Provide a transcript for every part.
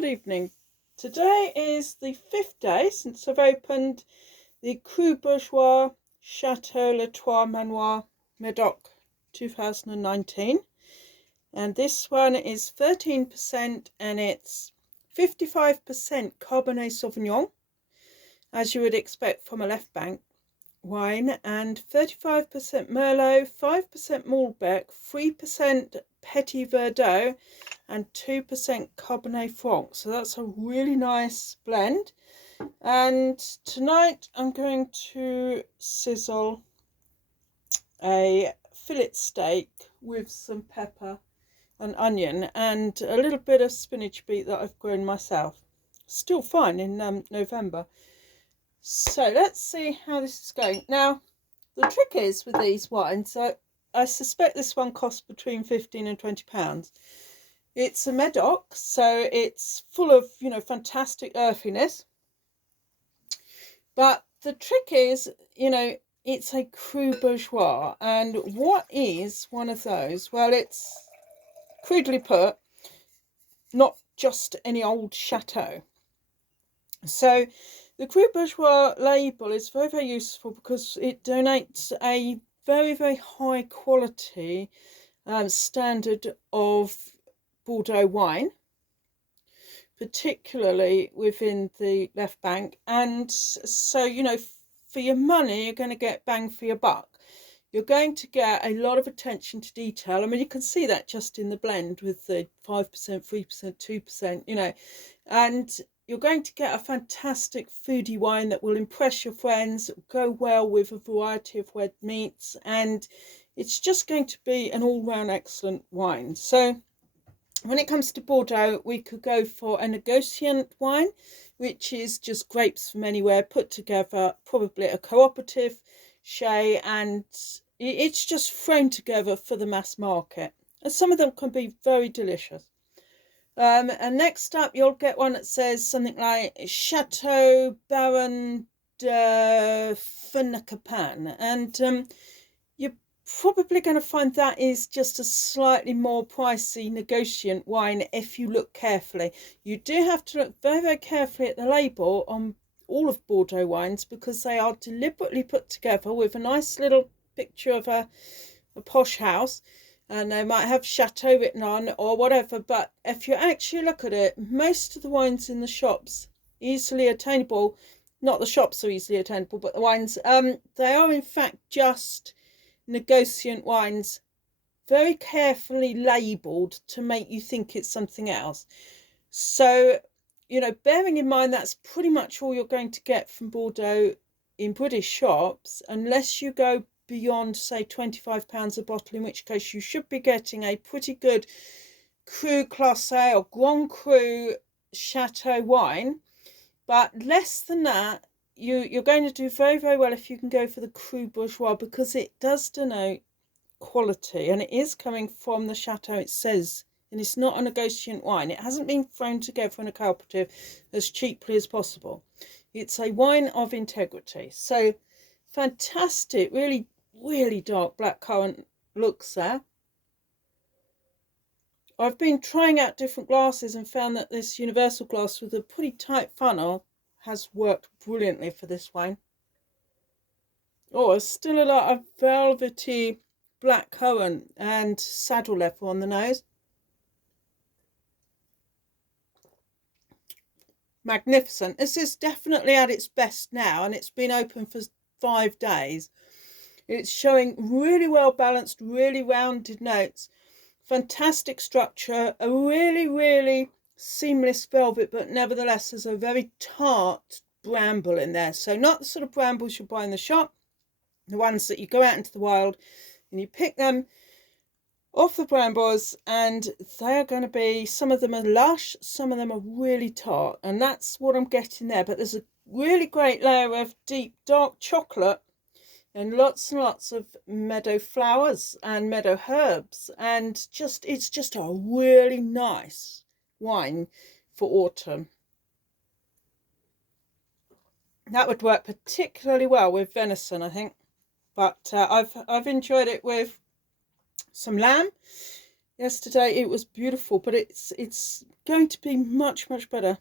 Good evening. Today is the 5th day since I've opened the Cru Bourgeois Château Trois-Manoirs Medoc 2019, and this one is 13% and it's 55% Cabernet Sauvignon, as you would expect from a left bank wine, and 35% Merlot, 5% Malbec, 3% Petit Verdot, and 2% Cabernet Franc. So that's a really nice blend. And tonight I'm going to sizzle a fillet steak with some pepper and onion and a little bit of spinach beet that I've grown myself. Still fine in November. So let's see how this is going. Now, the trick is with these wines, I suspect this one costs between 15 and 20 pounds. It's a Medoc, so it's full of, fantastic earthiness. But the trick is, it's a Cru Bourgeois. And what is one of those? Well, it's, crudely put, not just any old chateau. So the Cru Bourgeois label is very, very useful because it donates a very, very high quality standard of Bordeaux wine, particularly within the left bank. And so, for your money, you're going to get bang for your buck. You're going to get a lot of attention to detail. I mean, you can see that just in the blend with the 5%, 3%, 2%, and you're going to get a fantastic foodie wine that will impress your friends, go well with a variety of red meats, and it's just going to be an all-round excellent wine. So when it comes to Bordeaux, we could go for a negociant wine, which is just grapes from anywhere put together, probably a cooperative shay, and it's just thrown together for the mass market. And some of them can be very delicious. And next up, you'll get one that says something like Château Baron de Fennecapan, and you're probably going to find that is just a slightly more pricey negociant wine if you look carefully. You do have to look very, very carefully at the label on all of Bordeaux wines because they are deliberately put together with a nice little picture of a posh house, and they might have Chateau written on or whatever, but if you actually look at it, most of the wines in the shops easily attainable, not the shops are easily attainable, but the wines, they are in fact just negociant wines, very carefully labelled to make you think it's something else. So, bearing in mind that's pretty much all you're going to get from Bordeaux in British shops, unless you go beyond, say, £25 a bottle, in which case you should be getting a pretty good Cru Classé or Grand Cru Chateau wine. But less than that, you're going to do very, very well if you can go for the Cru Bourgeois, because it does denote quality, and it is coming from the Chateau, it says, and it's not a negociant wine. It hasn't been thrown together in a cooperative as cheaply as possible. It's a wine of integrity. So fantastic, really, really dark blackcurrant looks there. I've been trying out different glasses and found that this universal glass with a pretty tight funnel has worked brilliantly for this wine. Oh, there's still a lot of velvety blackcurrant and saddle leather on the nose. Magnificent. This is definitely at its best now, and it's been open for 5 days. It's showing really well balanced, really rounded notes, fantastic structure, a really, really seamless velvet, but nevertheless there's a very tart bramble in there. So not the sort of brambles you buy in the shop, the ones that you go out into the wild and you pick them off the brambles, and they are going to be, some of them are lush, some of them are really tart, and that's what I'm getting there. But there's a really great layer of deep dark chocolate and lots of meadow flowers and meadow herbs, and it's just a really nice wine for autumn. That would work particularly well with venison, I think, but I've enjoyed it with some lamb, yesterday. It was beautiful, but it's going to be much, much better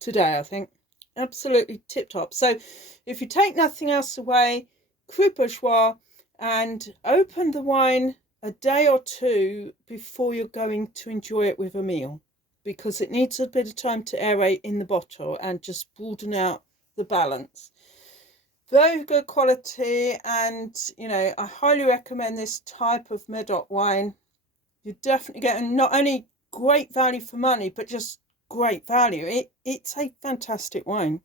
today, I think. Absolutely tip top. So if you take nothing else away, Cru Bourgeois, and open the wine a day or two before you're going to enjoy it with a meal, because it needs a bit of time to aerate in the bottle and just broaden out the balance. Very good quality, and I highly recommend this type of Medoc wine. You're definitely getting not only great value for money, but just great value. It's a fantastic wine.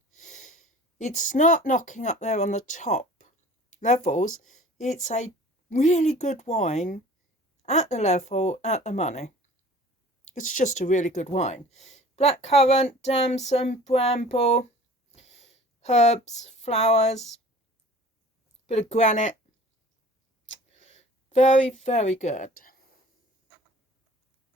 It's not knocking up there on the top levels. It's a really good wine at the level, at the money. It's just a really good wine. Blackcurrant, damson, bramble, herbs, flowers, bit of granite. Very, very good.